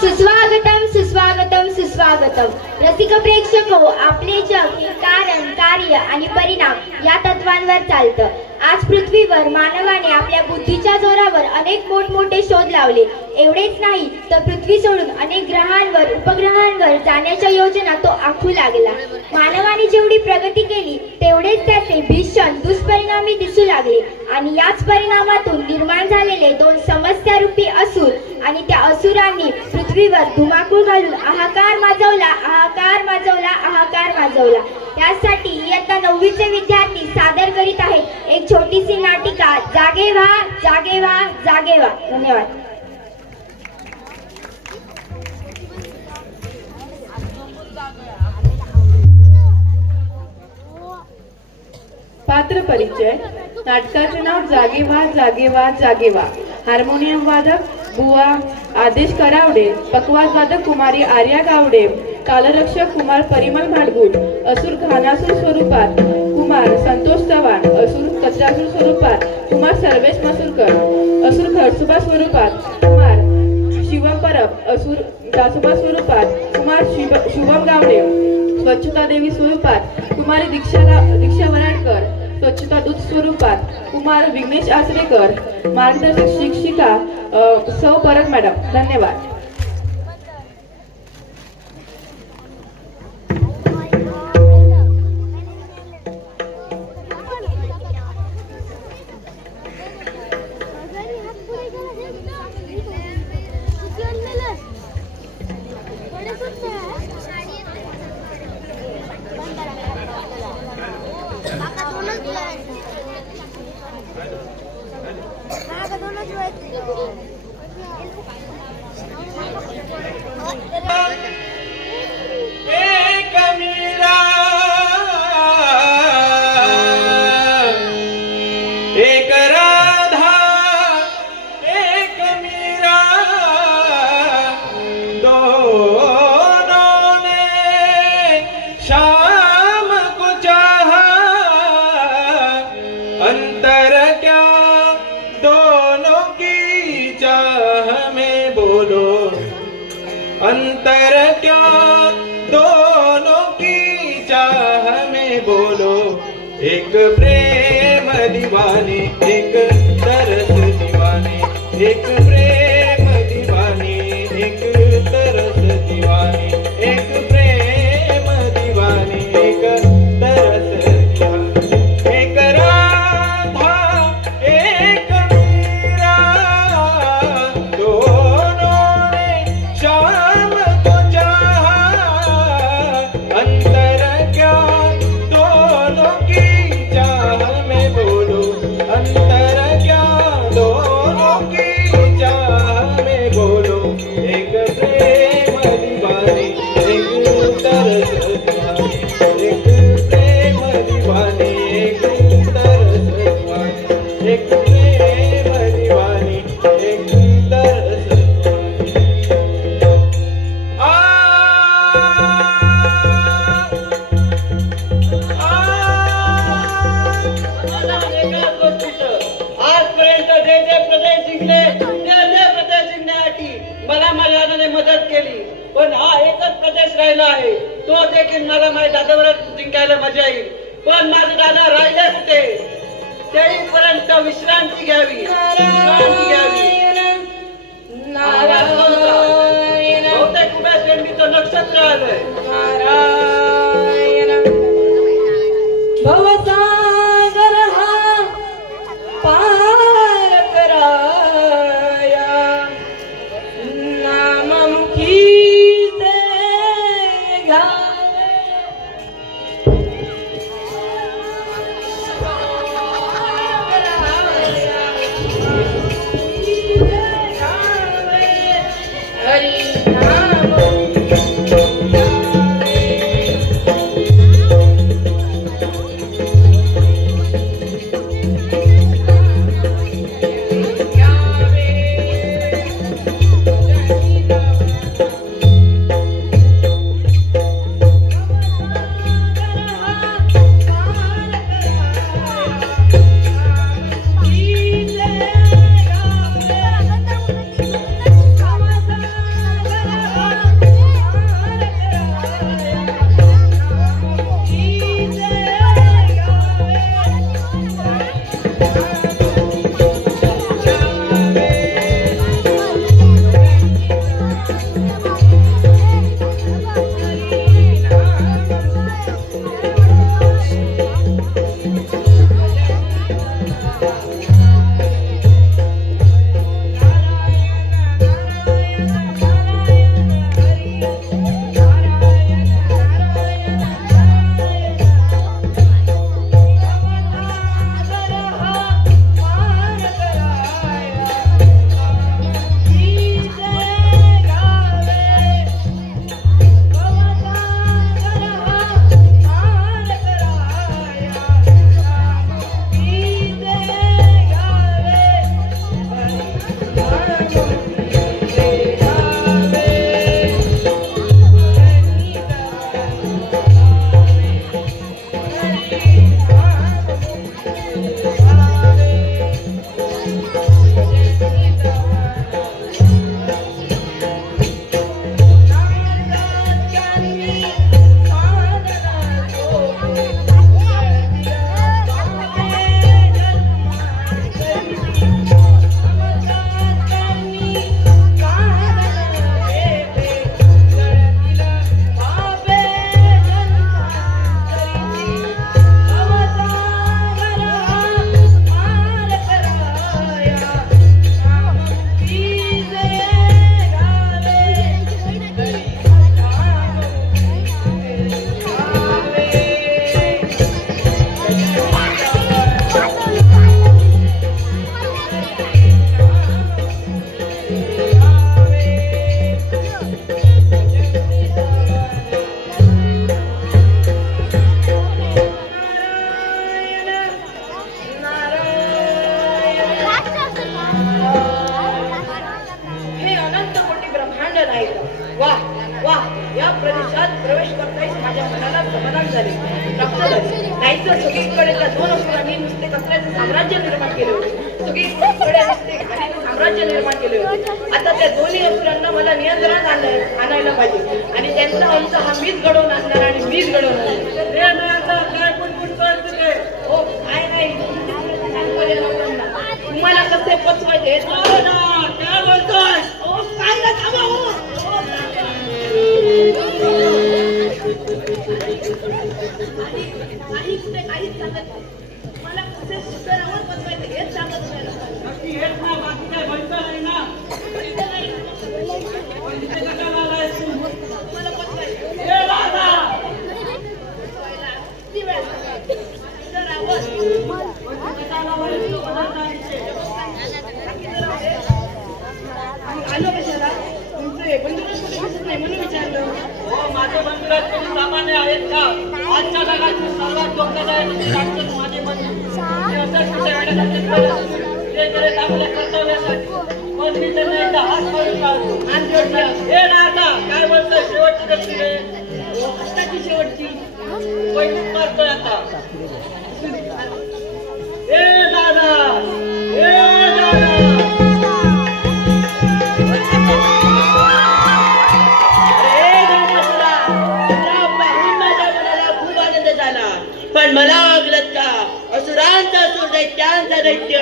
सुस्वागतम सुस्वागतम सुस्वागतम. रसिक प्रेक्षक हो, आपले जग हे कारण, कार्य आणि परिणाम या तत्वांवर चालतं. आज पृथ्वीवर मानवाने आपल्या बुद्धीच्या जोरावर अनेक मोठमोठे शोध लावले. एवढेच नाही तर पृथ्वी सोडून अनेक ग्रहांवर, उपग्रहांवर जाण्याच्या योजना तो आखू लागला. मानवाने जेवढी प्रगती केली तेवढेच त्याचे भीषण दुष्परिणामी दिसू लागले. आणि याच परिणामातून निर्माण झालेले दोन समस्यारूपी असुर आणि त्या असुरांनी पृथ्वीवर धुमाकूळ घालून हाहाकार माजवला, हाहाकार माजवला, हाहाकार माजवला. त्यासाठी इयत्ता 9वीचे विद्यार्थी सादर करीत आहेत एक छोटीशी नाटिका, जागे व्हा, जागे व्हा, जागे व्हा. धन्यवाद. पात्र परिचय. नाटकाचे नाव जागे व्हा, जागे व्हा, जागे व्हा. हार्मोनियम वादक बुवा आदेश करावडे, पकवाज वादक कुमारी आर्या गावडे, कालरक्षक कुमार परिमल भाडगुट, असुर घानासूर स्वरूपात कुमार संतोष चव्हाण, असुर कचरासूर स्वरूपात कुमार सर्वेश मसूरकर, असुर खडसुबा स्वरूपात कुमार शिवम परब, असुर दासोबा स्वरूपात कुमार शुभम गावडे, स्वच्छता देवी स्वरूपात कुमारी दीक्षा वराडकर, स्वच्छता दूत स्वरूपात कुमार विघ्नेश आचरेकर, मार्गदर्शक शिक्षिका सौ परब मॅडम. धन्यवाद. एक राधा एक मीरा दोनों ने शाम को चाहा अंतर क्या दोनों की चाह में बोलो अंतर क्या दोनों की चाह में बोलो एक प्रेम दीवानी एक तरस दीवानी एक प्रेम दीवानी एक तरस दीवानी एक प्रेम दीवानी एक तरस दीवानी एक राधा एक मीरा दोनों ने शाम को चाहा अंतर क्या दोनों की चाह में बोलो अंतर क्या दोनों की चाह में बोलो एक प्रेम दीवानी एक तरस दीवानी एक प्रेम दीवानी एक तरस दीवानी एक प्रेम दीवानी एक तरस आजपर्यंत जे जे प्रदेश जिंकले ते प्रदेश जिंकण्यासाठी मला माझ्या दादाने मदत केली. पण हा एकच प्रदेश राहिला आहे, तो देखील मला माझ्या दादावर जिंकायला मजा येईल. पण माझे दादा राहिले कुठे? तेईपर्यंत विश्रांती घ्यावी, विश्रांती घ्यावी. बहुतेक कुठे शेंडीचं नक्षत्र आलंय. भवसागर हा पार कराया नाममुखी से घ्यावे हरि नाम म्हणायचं. वा वा, या प्रदेशात प्रवेश करताच माझ्या मनाला समाधान झाले, प्राप्त झाले. नाहीतर सगळीकडे त्या दोन असुरांनी नुसते कचऱ्याचं साम्राज्य निर्माण केले होते. सगळीकडे नुसते घाणीचं साम्राज्य निर्माण केले होते. आता त्या दोन्ही असुरांना मला नियंत्रणात आणायला पाहिजे आणि त्यांचा अंत हा मीच घडवून आणणार आणि मीच घडवून आणणार. हे नाही आता काय बुडबुड करत तुझे? हो काय नाही, तुम्हाला कसे पचवायचे हे हो ना, काय बोलतोय? हो काय ना थांबा हो. काही कुठे काहीच सांगत नाही. मला कसे शिकवण्यावर पचवायचे हेच सांगत नाही लोकांना. नक्की हेच ना, बाकी काय बोलतं नाही ना? पण इथे कशाला आलायस तू? मला पचवायचे हे राधा! पचवायला किती वेळ लागेल? शिकवण्यावर कशाला आलायस तू? मला सांगितले. आलो कशाला? तुमचे बंधुराज कुठे दिसत नाही म्हणून विचारलं. हो, माझे बंधुराज कोणी सामान्य आहेत का? आजच्या जगातील सर्वात धोकादायक राक्षस माझे बंधू. ते असंच कुठे वेड्यासारखे फिरत असतात. ते करत आपल्या कर्तव्यासाठी. पण मी त्यांना एकदा हात करून काढतो. हात जोडलं. हे नाता, काय बोलतोय? शेवटची व्यक्ती रे. हो, आत्ताची शेवटची. पहिलीच मारतोय आता. ए दादा, ए दादा. अरे धर्मासुरा, तुला पाहून माझ्या मनाला खूप आनंद झाला. पण मला वागलत का? असुरांचा असुर, दैत्यांचा दैत्य.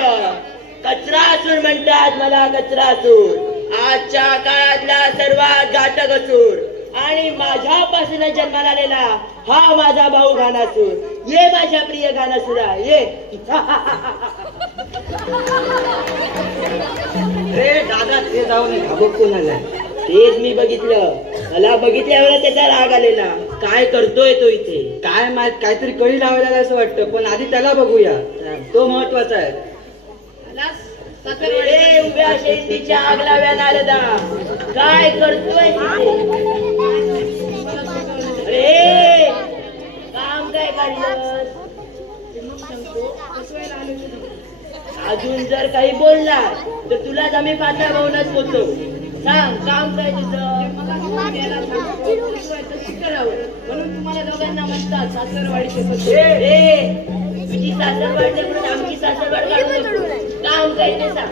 कचरा असुर म्हणतात मला, कचरा असुर. आजच्या काळातला सर्वात घातक असुर आणि माझ्यापासून जन्माला आलेला हा माझा भाऊ घानासूर. ये माझ्या प्रिय घानासुरा, ये. रे दादा, ते जाऊन घाबक कोणाला? तेच मी बघितलं. मला बघितल्यावर त्याचा राग आलेला. काय करतोय तो इथे? काय माहित, काहीतरी कळी लावायला असं वाटतं. पण आधी त्याला बघूया, तो महत्वाचा आहे. रे उभ्या शेंडीच्या आग लाव्या नारदा, काय करतोय तिथे? अरे काम काय काढलंस? अजून जर काही बोलला तर तुलाच आम्ही पाचा भाऊनच बोलतो. सांग काम काय तुझं? म्हणून तुम्हाला दोघांना म्हणतात सासरवाडीचे. तुझी सासरवाड आमची सासरवाड काढू नको. काम काय ते सांग.